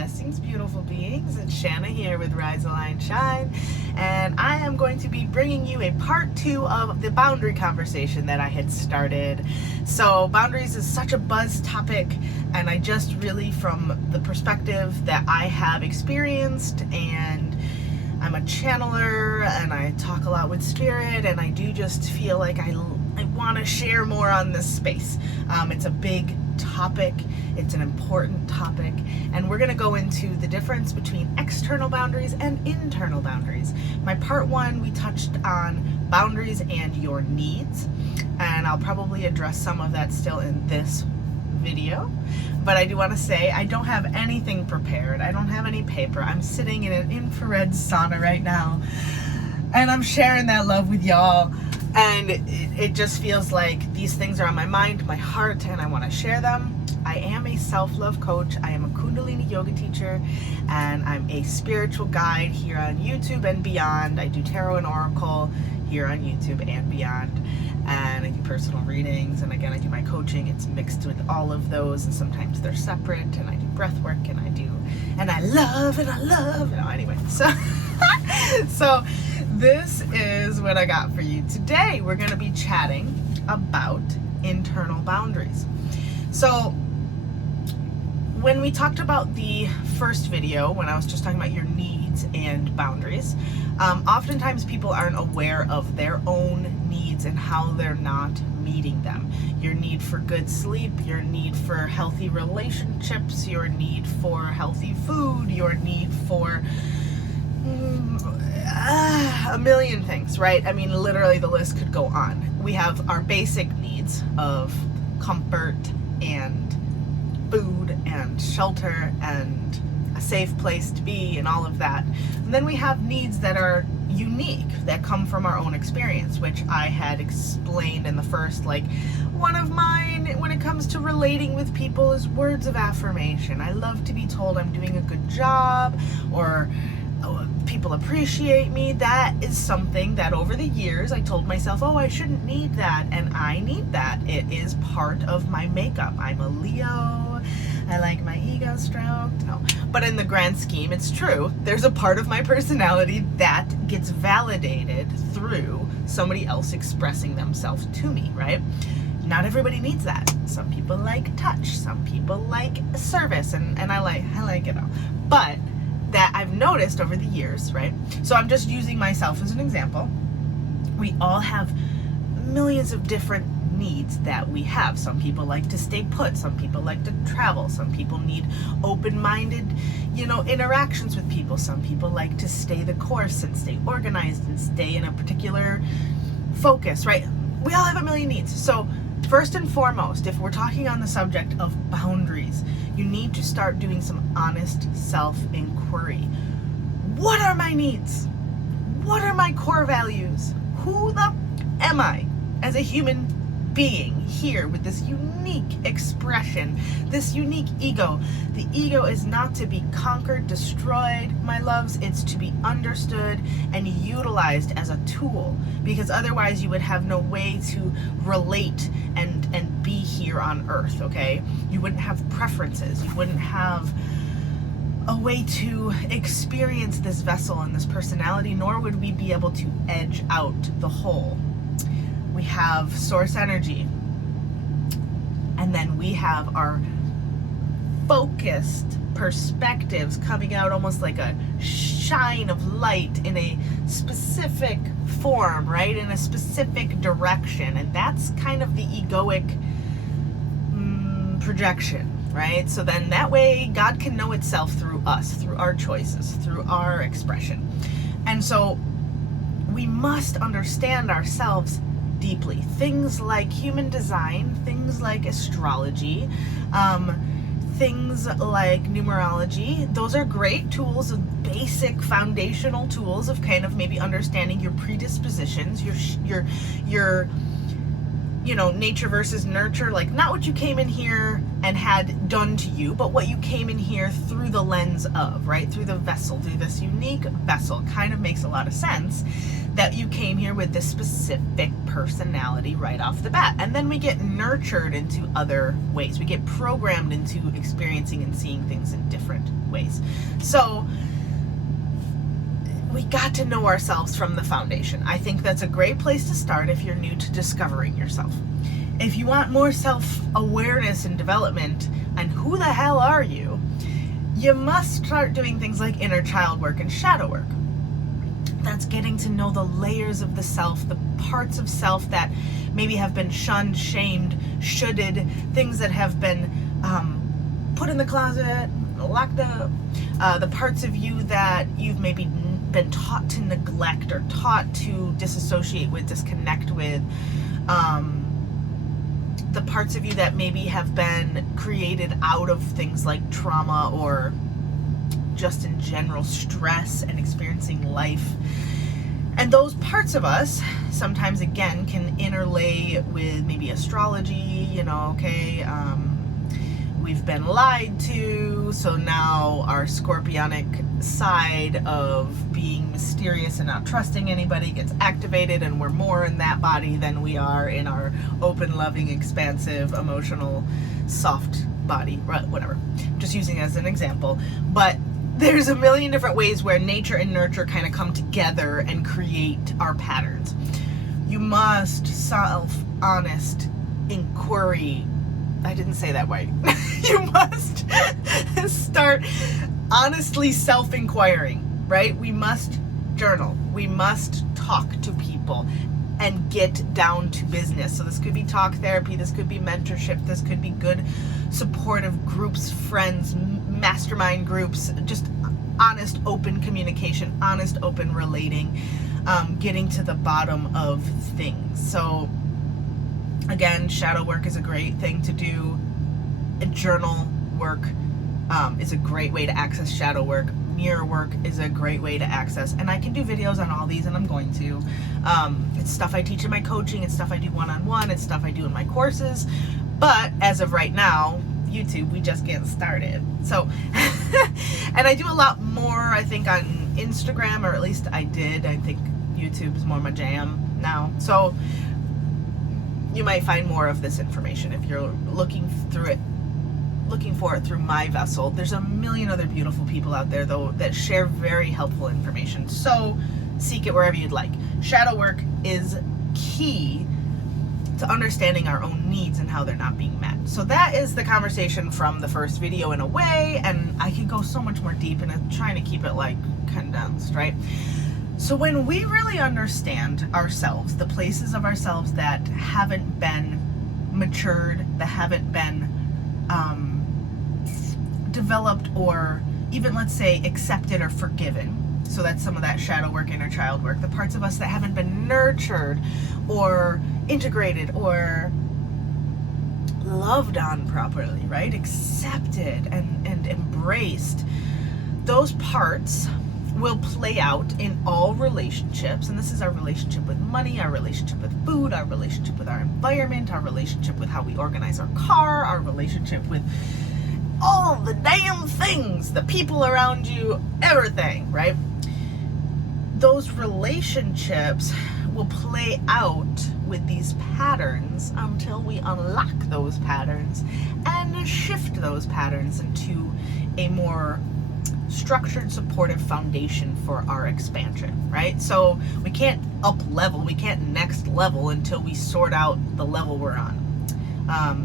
Blessings, beautiful beings. It's Shanna here with Rise, Align, Shine, and I am going to be bringing you a part 2 of the boundary conversation that I had started. So boundaries is such a buzz topic, and I just really, from the perspective that I have experienced, and I'm a channeler and I talk a lot with spirit, and I do just feel like I want to share more on this space. It's a big topic, it's an important topic, and we're going to go into the difference between external boundaries and internal boundaries. My part 1, we touched on boundaries and your needs, and I'll probably address some of that still in this video. But I do want to say I don't have anything prepared. I don't have any paper. I'm sitting in an infrared sauna right now, and I'm sharing that love with y'all. And it just feels like these things are on my mind, my heart, and I want to share them. I am a self-love coach. I am a Kundalini yoga teacher, and I'm a spiritual guide here on YouTube and beyond. I do tarot and oracle here on YouTube and beyond. And I do personal readings, and again, I do my coaching. It's mixed with all of those, and sometimes they're separate, and I do breath work, and I love, anyway, so this is what I got for you today. We're going to be chatting about internal boundaries. So when we talked about the first video, when I was just talking about your needs and boundaries, oftentimes people aren't aware of their own needs and how they're not meeting them. Your need for good sleep, your need for healthy relationships, your need for healthy food, your need for a million things, right? I mean, literally the list could go on. We have our basic needs of comfort and food and shelter and a safe place to be and all of that. And then we have needs that are unique, that come from our own experience, which I had explained in the first. Like, one of mine when it comes to relating with people is words of affirmation. I love to be told I'm doing a good job, or people appreciate me. That is something that over the years I told myself, oh, I shouldn't need that, and I need that. It is part of my makeup. I'm a Leo. I like my ego stroked. No. But in the grand scheme, it's true. There's a part of my personality that gets validated through somebody else expressing themselves to me, right? Not everybody needs that. Some people like touch. Some people like service, and I like it all. But that I've noticed over the years, right? So I'm just using myself as an example. We all have millions of different needs that we have. Some people like to stay put. Some people like to travel. Some people need open-minded, interactions with people. Some people like to stay the course and stay organized and stay in a particular focus, right? We all have a million needs. So first and foremost, if we're talking on the subject of boundaries, you need to start doing some honest self-inquiry. What are my needs? What are my core values? Who the am I as a human being here with this unique expression, this unique ego? The ego is not to be conquered, destroyed, my loves. It's to be understood and utilized as a tool, because otherwise you would have no way to relate and be here on earth, okay? You wouldn't have preferences. You wouldn't have a way to experience this vessel and this personality, nor would we be able to edge out the whole. We have source energy, and then we have our focused perspectives coming out almost like a shine of light in a specific form, right? In a specific direction. And that's kind of the egoic projection, right? So then that way God can know itself through us, through our choices, through our expression. And so we must understand ourselves deeply. Things like human design, things like astrology, things like numerology, those are great tools, of basic foundational tools of kind of maybe understanding your predispositions, your nature versus nurture, like not what you came in here and had done to you, but what you came in here through the lens of, right? Through the vessel, through this unique vessel. Kind of makes a lot of sense that you came here with this specific personality right off the bat. And then we get nurtured into other ways. We get programmed into experiencing and seeing things in different ways. boundaries. So we got to know ourselves from the foundation. I think that's a great place to start if you're new to discovering yourself. If you want more self-awareness and development, and who the hell are you, you must start doing things like inner child work and shadow work. That's getting to know the layers of the self, the parts of self that maybe have been shunned, shamed, shoulded, things that have been put in the closet, locked up, the parts of you that you've maybe been taught to neglect or taught to disassociate with, disconnect with, the parts of you that maybe have been created out of things like trauma or just in general stress and experiencing life. And those parts of us sometimes, again, can interlay with maybe astrology, we've been lied to, so now our scorpionic side of being mysterious and not trusting anybody gets activated, and we're more in that body than we are in our open, loving, expansive, emotional, soft body, whatever. I'm just using it as an example. But there's a million different ways where nature and nurture kind of come together and create our patterns. You must self-honest inquiry. I didn't say that right. You must start honestly self-inquiring, right? We must journal. We must talk to people and get down to business. So this could be talk therapy, this could be mentorship, this could be good supportive groups, friends, mastermind groups, just honest, open communication, honest, open relating, getting to the bottom of things. So again, shadow work is a great thing to do. Journal work is a great way to access shadow work. Mirror work is a great way to access, and I can do videos on all these, and I'm going to. It's stuff I teach in my coaching, it's stuff I do one-on-one, it's stuff I do in my courses, but as of right now, YouTube, we just getting started. So, and I do a lot more, I think, on Instagram, or at least I did. I think YouTube is more my jam now. So you might find more of this information if you're looking for it through my vessel. There's a million other beautiful people out there, though, that share very helpful information. So seek it wherever you'd like. Shadow work is key to understanding our own needs and how they're not being met. So that is the conversation from the first video in a way, and I can go so much more deep, and I'm trying to keep it like condensed, right? So when we really understand ourselves, the places of ourselves that haven't been matured, that haven't been developed, or even, let's say, accepted or forgiven. So that's some of that shadow work, inner child work. The parts of us that haven't been nurtured or integrated or loved on properly, right? Accepted and embraced. Those parts will play out in all relationships, and this is our relationship with money, our relationship with food, our relationship with our environment, our relationship with how we organize our car, our relationship with all the damn things, the people around you, everything, right? Those relationships will play out with these patterns until we unlock those patterns and shift those patterns into a more structured, supportive foundation for our expansion, right? So we can't up level, we can't next level until we sort out the level we're on.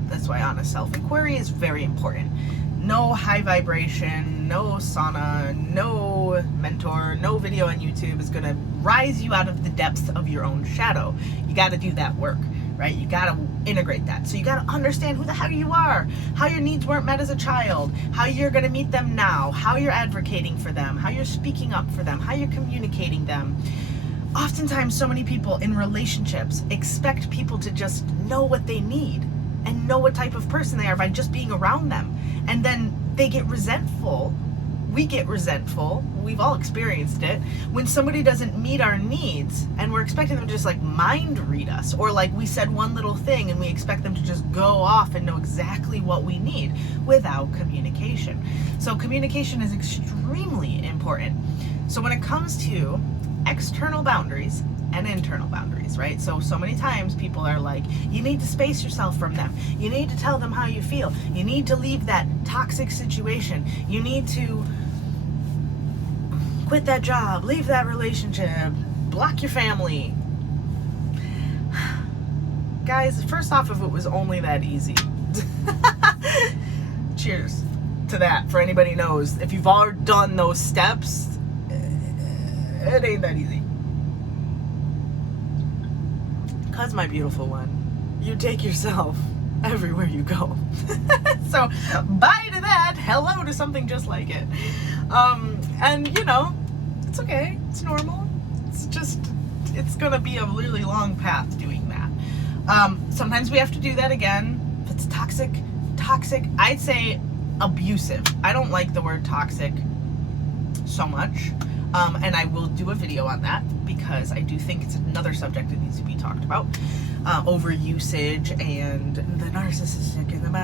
That's why honest self-inquiry is very important. No high vibration, no sauna, no mentor, no video on YouTube is gonna rise you out of the depths of your own shadow. You gotta do that work, right? You gotta integrate that. So you gotta understand who the hell you are, how your needs weren't met as a child, how you're gonna meet them now, how you're advocating for them, how you're speaking up for them, how you're communicating them. Oftentimes, so many people in relationships expect people to just know what they need and know what type of person they are by just being around them. And then they get resentful. We get resentful. We've all experienced it. When somebody doesn't meet our needs and we're expecting them to just like mind read us, or like we said one little thing and we expect them to just go off and know exactly what we need without communication. So communication is extremely important. So when it comes to external boundaries and internal boundaries, right? So many times people are like, you need to space yourself from them. You need to tell them how you feel. You need to leave that toxic situation. You need to quit that job, leave that relationship, block your family. Guys, first off, if it was only that easy. Cheers to that. For anybody who knows, if you've all done those steps, it ain't that easy. Cause my beautiful one, you take yourself everywhere you go. So bye to that, hello to something just like it. And you know, it's okay, it's normal. It's gonna be a really long path doing that. Sometimes we have to do that again. If it's toxic, I'd say abusive. I don't like the word toxic so much. And I will do a video on that because I do think it's another subject that needs to be talked about. Overusage and the narcissistic and the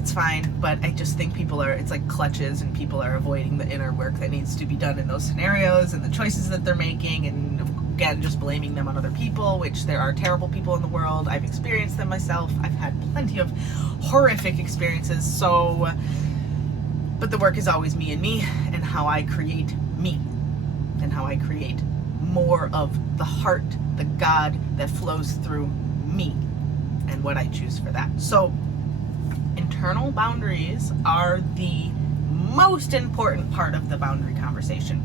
it's fine, but I just think it's like clutches, and people are avoiding the inner work that needs to be done in those scenarios and the choices that they're making, and again, just blaming them on other people, which there are terrible people in the world. I've experienced them myself. I've had plenty of horrific experiences, but the work is always me and how I create me and how I create more of the heart, the God that flows through me and what I choose for that. So internal boundaries are the most important part of the boundary conversation.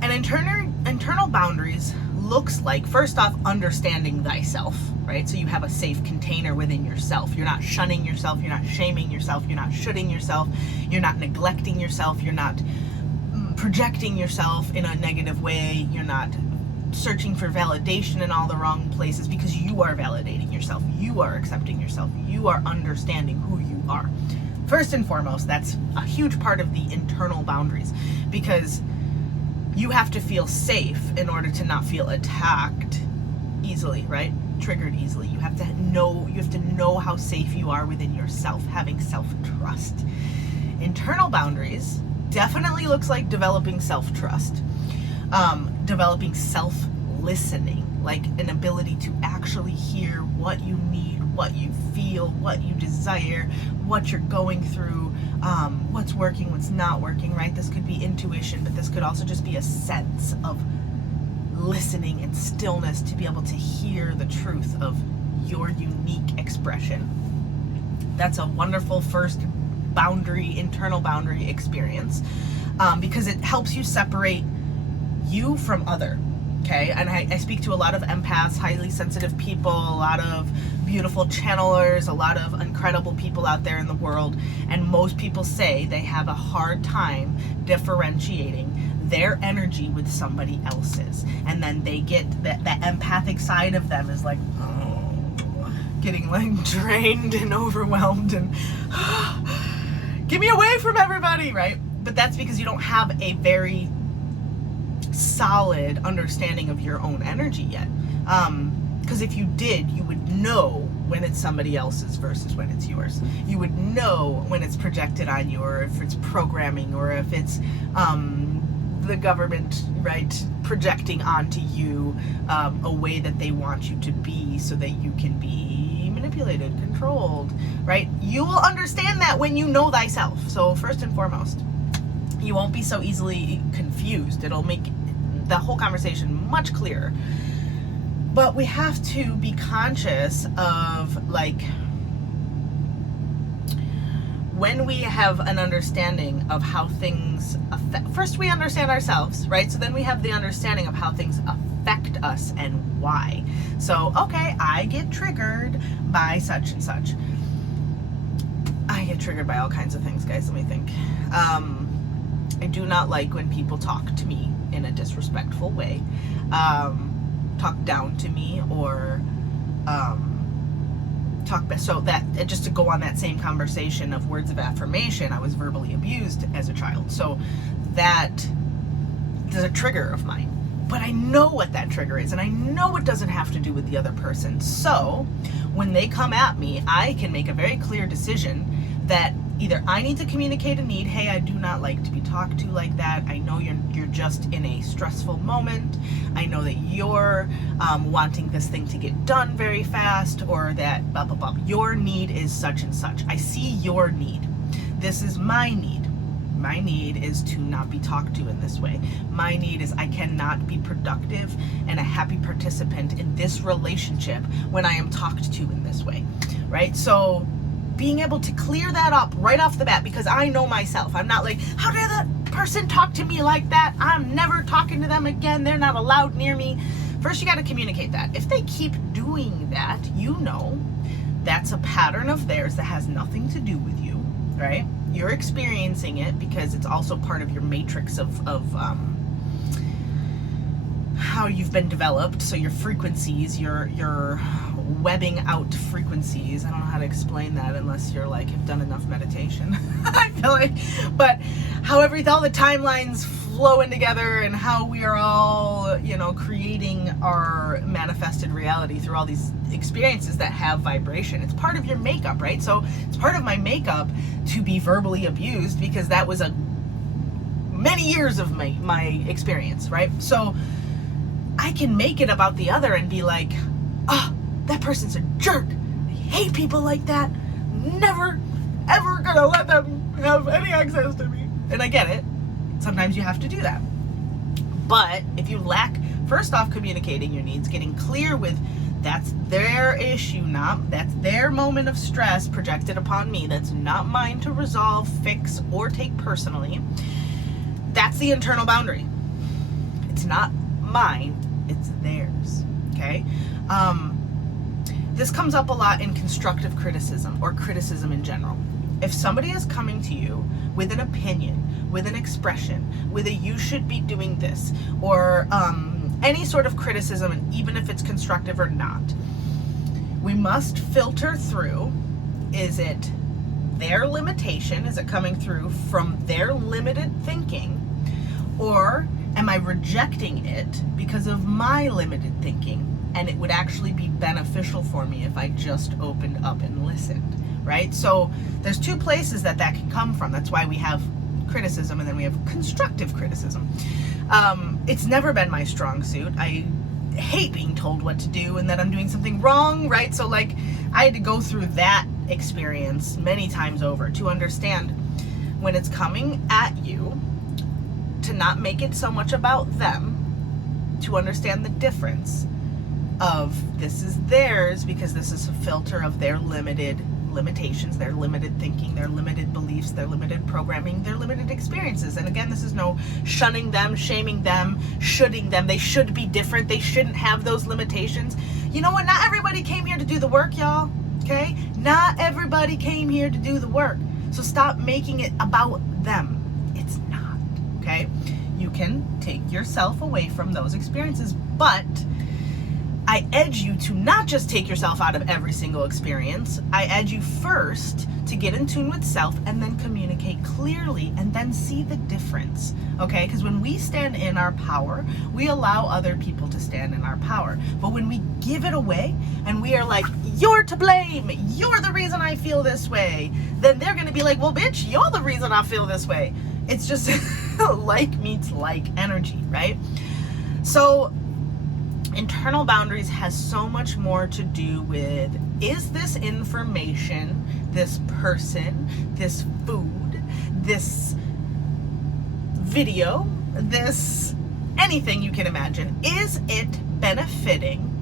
And internal boundaries looks like, first off, understanding thyself, right? So you have a safe container within yourself. You're not shunning yourself. You're not shaming yourself. You're not shoulding yourself. You're not neglecting yourself. You're not projecting yourself in a negative way. You're not searching for validation in all the wrong places, because you are validating yourself. You are accepting yourself. You are understanding who you are. First and foremost, that's a huge part of the internal boundaries, because you have to feel safe in order to not feel attacked easily, right? Triggered easily. You have to know how safe you are within yourself, having self-trust. Internal boundaries definitely looks like developing self-trust, developing self-listening, like an ability to actually hear what you need, what you feel, what you desire, what you're going through, what's working, what's not working, right? This could be intuition, but this could also just be a sense of listening and stillness to be able to hear the truth of your unique expression. That's a wonderful first internal boundary experience, because it helps you separate you from other. Okay, and I speak to a lot of empaths, highly sensitive people, a lot of beautiful channelers, a lot of incredible people out there in the world, and most people say they have a hard time differentiating their energy with somebody else's, and then they get that empathic side of them is like, getting like drained and overwhelmed and get me away from everybody, right? But that's because you don't have a very solid understanding of your own energy yet. Because if you did, you would know when it's somebody else's versus when it's yours. You would know when it's projected on you, or if it's programming, or if it's the government, right, projecting onto you a way that they want you to be so that you can be manipulated, controlled, right? You will understand that when you know thyself. So first and foremost, you won't be so easily confused. It'll make the whole conversation much clearer. But we have to be conscious of, like, when we have an understanding of how things affect, first we understand ourselves, right? So then we have the understanding of how things affect us and why. So, okay, I get triggered by such and such. I get triggered by all kinds of things, guys. Let me think. I do not like when people talk to me in a disrespectful way, talk down to me, or so that, just to go on that same conversation of words of affirmation, I was verbally abused as a child. So that is a trigger of mine. But I know what that trigger is, and I know it doesn't have to do with the other person. So when they come at me, I can make a very clear decision that either I need to communicate a need. Hey, I do not like to be talked to like that. I know you're just in a stressful moment. I know that you're wanting this thing to get done very fast, or that blah, blah, blah. Your need is such and such. I see your need. This is my need. My need is to not be talked to in this way. My need is I cannot be productive and a happy participant in this relationship when I am talked to in this way, right? So being able to clear that up right off the bat, because I know myself. I'm not like, how dare that person talk to me like that? I'm never talking to them again. They're not allowed near me. First, you got to communicate that. If they keep doing that, you know that's a pattern of theirs that has nothing to do with you, right? You're experiencing it because it's also part of your matrix of how you've been developed. So your frequencies, your webbing out frequencies. I don't know how to explain that unless you're like, have done enough meditation. I feel like, but however, all the timelines flowing together and how we are all, you know, creating our manifested reality through all these experiences that have vibration. It's part of your makeup, right? So it's part of my makeup to be verbally abused because that was many years of my experience, right? So I can make it about the other and be like, that person's a jerk. I hate people like that. Never, ever gonna let them have any access to me. And I get it. Sometimes you have to do that. But if you lack, first off, communicating your needs, getting clear with that's their issue, that's their moment of stress projected upon me. That's not mine to resolve, fix, or take personally. That's the internal boundary. It's not mine, it's theirs. Okay? This comes up a lot in constructive criticism or criticism in general. If somebody is coming to you with an opinion, with an expression, with a you should be doing this, or any sort of criticism, and even if it's constructive or not, we must filter through, is it their limitation? Is it coming through from their limited thinking? Or am I rejecting it because of my limited thinking? And it would actually be beneficial for me if I just opened up and listened, right? So there's two places that can come from. That's why we have criticism and then we have constructive criticism. It's never been my strong suit. I hate being told what to do and that I'm doing something wrong, right? So like I had to go through that experience many times over to understand when it's coming at you, to not make it so much about them, to understand the difference of this is theirs because this is a filter of their limited limitations, their limited thinking, their limited beliefs, their limited programming, their limited experiences. And again, this is no shunning them, shaming them, shoulding them. They should be different. They shouldn't have those limitations. You know what? Not everybody came here to do the work, y'all. Okay? Not everybody came here to do the work. So stop making it about them. It's not. Okay? You can take yourself away from those experiences, but I edge you to not just take yourself out of every single experience. I edge you first to get in tune with self and then communicate clearly and then see the difference, okay? Because when we stand in our power, we allow other people to stand in our power. But when we give it away and we are like, you're to blame, you're the reason I feel this way, then they're gonna be like, well, bitch, you're the reason I feel this way. It's just like meets like energy, right? So internal boundaries has so much more to do with, is this information, this person, this food, this video, this anything you can imagine, is it benefiting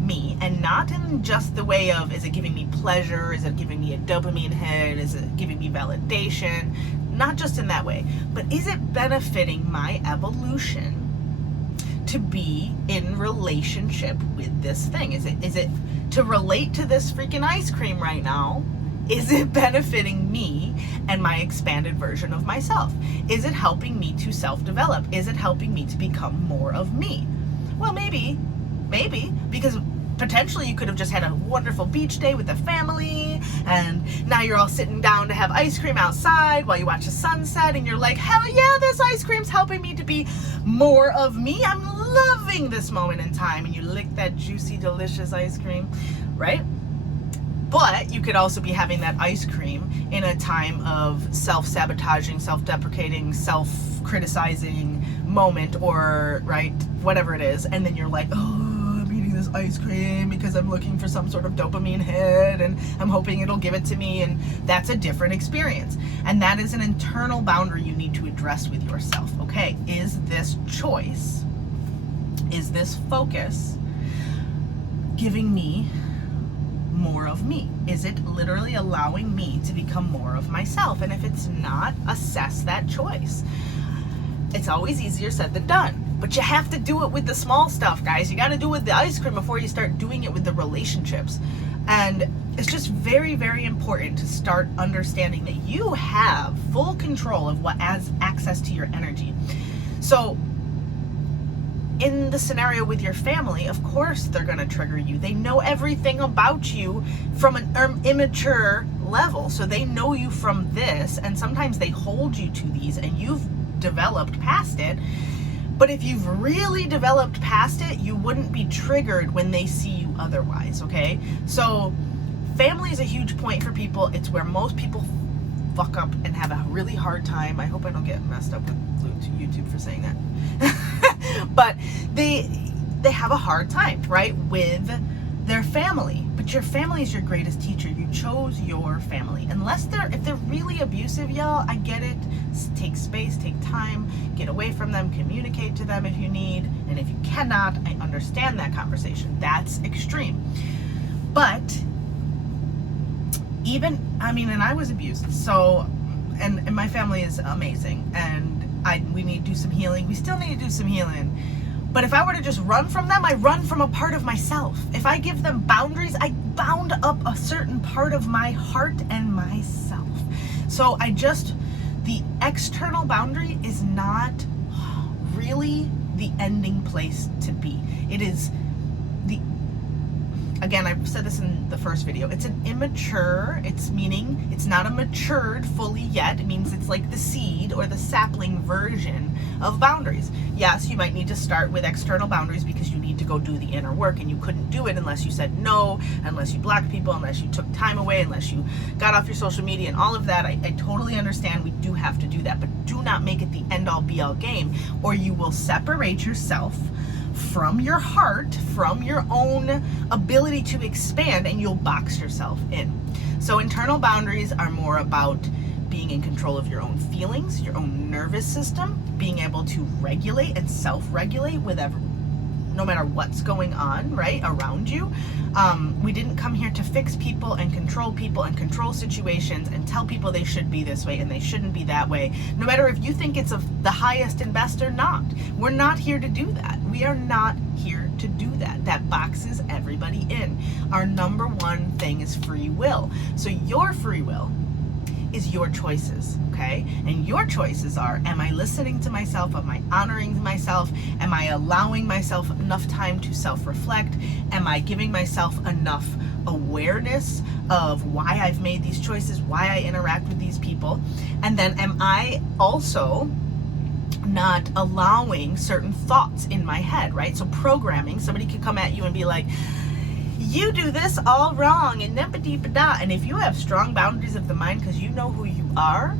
me? And not in just the way of, is it giving me pleasure? Is it giving me a dopamine hit? Is it giving me validation? Not just in that way, but is it benefiting my evolution to be in relationship with this thing? Is it to relate to this freaking ice cream right now? Is it benefiting me and my expanded version of myself? Is it helping me to self-develop? Is it helping me to become more of me? Well, maybe, because potentially you could have just had a wonderful beach day with the family, and now you're all sitting down to have ice cream outside while you watch the sunset, and you're like, hell yeah, this ice cream's helping me to be more of me. I'm loving this moment in time. And you lick that juicy, delicious ice cream, right? But you could also be having that ice cream in a time of self-sabotaging, self-deprecating, self-criticizing moment, or, right, whatever it is. And then you're like, oh, I'm eating this ice cream because I'm looking for some sort of dopamine hit and I'm hoping it'll give it to me, and that's a different experience. And that is an internal boundary you need to address with yourself. Okay, is this choice, is this focus giving me more of me? Is it literally allowing me to become more of myself? And if it's not, assess that choice. It's always easier said than done, but you have to do it with the small stuff, guys. You got to do it with the ice cream before you start doing it with the relationships. And it's just very, very important to start understanding that you have full control of what has access to your energy. So in the scenario with your family, of course they're going to trigger you. They know everything about you from an immature level. So they know you from this, and sometimes they hold you to these, and you've developed past it. But if you've really developed past it, you wouldn't be triggered when they see you otherwise, okay? So family is a huge point for people. It's where most people fuck up and have a really hard time. I hope I don't get messed up with YouTube for saying that. But they have a hard time, right, with their family. But your family is your greatest teacher. You chose your family. If they're really abusive, y'all, I get it. Take space, take time, get away from them, communicate to them if you need. And if you cannot, I understand that conversation. That's extreme. But and I was abused. So, and my family is amazing. And we need to do some healing. We still need to do some healing. But if I were to just run from them, I run from a part of myself. If I give them boundaries, I bound up a certain part of my heart and myself. So the external boundary is not really the ending place to be. It is again, I said this in the first video, it's an immature, meaning it's not a matured fully yet. It means it's like the seed or the sapling version of boundaries. Yes, you might need to start with external boundaries because you need to go do the inner work, and you couldn't do it unless you said no, unless you blocked people, unless you took time away, unless you got off your social media and all of that. I totally understand we do have to do that, but do not make it the end-all be-all game, or you will separate yourself from your heart, from your own ability to expand, and you'll box yourself in. So internal boundaries are more about being in control of your own feelings, your own nervous system, being able to regulate and self-regulate no matter what's going on, right, around you. We didn't come here to fix people and control situations and tell people they should be this way and they shouldn't be that way, no matter if you think it's of the highest and best or not. We're not here to do that. We are not here to do that. That boxes everybody in. Our number one thing is free will. So your free will is your choices, okay? And your choices are, am I listening to myself? Am I honoring myself? Am I allowing myself enough time to self-reflect? Am I giving myself enough awareness of why I've made these choices, why I interact with these people? And then am I also not allowing certain thoughts in my head, right? So programming, somebody could come at you and be like, you do this all wrong, and da. And if you have strong boundaries of the mind because you know who you are,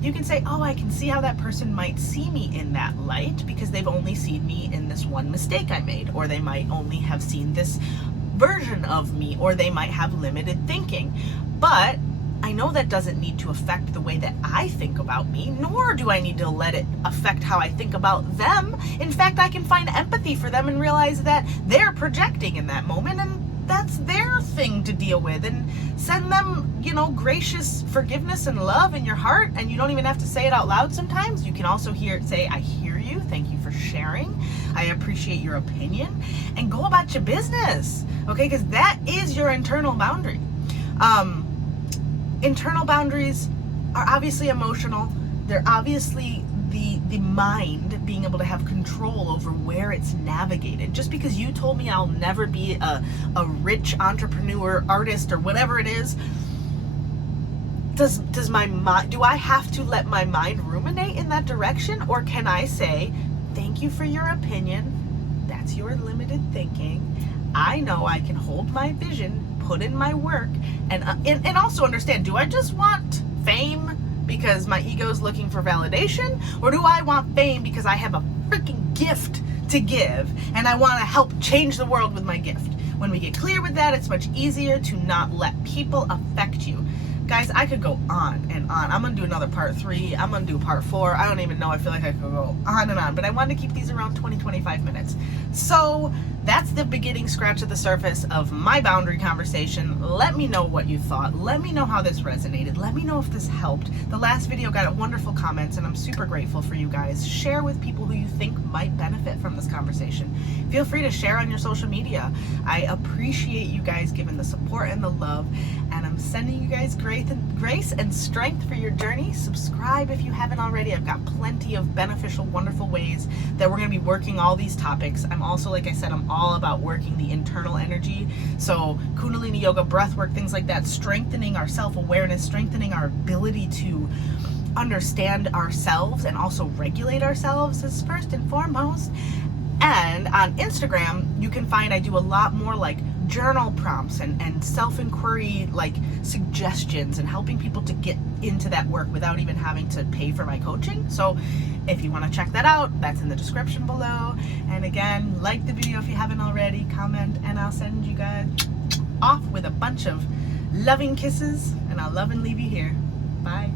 you can say, oh, I can see how that person might see me in that light because they've only seen me in this one mistake I made, or they might only have seen this version of me, or they might have limited thinking. But I know that doesn't need to affect the way that I think about me, nor do I need to let it affect how I think about them. In fact, I can find empathy for them and realize that they're projecting in that moment, and that's their thing to deal with, and send them, gracious forgiveness and love in your heart. And you don't even have to say it out loud sometimes. You can also say, I hear you. Thank you for sharing. I appreciate your opinion, and go about your business. Okay. Because that is your internal boundary. Internal boundaries are obviously emotional. They're obviously the mind being able to have control over where it's navigated. Just because you told me I'll never be a rich entrepreneur, artist, or whatever it is, does my mind, do I have to let my mind ruminate in that direction? Or can I say, thank you for your opinion, that's your limited thinking, I know I can hold my vision, put in my work, and also understand, do I just want fame because my ego is looking for validation? Or do I want fame because I have a freaking gift to give, and I want to help change the world with my gift. When we get clear with that, it's much easier to not let people affect you. Guys, I could go on and on. I'm going to do another part 3. I'm going to do part 4. I don't even know. I feel like I could go on and on. But I wanted to keep these around 20-25 minutes. So that's the beginning scratch of the surface of my boundary conversation. Let me know what you thought. Let me know how this resonated. Let me know if this helped. The last video got wonderful comments, and I'm super grateful for you guys. Share with people who you think might benefit from this conversation. Feel free to share on your social media. I appreciate you guys giving the support and the love, and I'm sending you guys grace and strength for your journey. Subscribe if you haven't already. I've got plenty of beneficial, wonderful ways that we're going to be working all these topics. I'm also, like I said, I'm all about working the internal energy. So Kundalini yoga, breath work, things like that, strengthening our self-awareness, strengthening our ability to understand ourselves and also regulate ourselves is first and foremost. And on Instagram, you can find I do a lot more like journal prompts and self-inquiry like suggestions and helping people to get into that work without even having to pay for my coaching. So if you want to check that out, that's in the description below. And again, like the video if you haven't already, comment, and I'll send you guys off with a bunch of loving kisses, and I'll love and leave you here. Bye.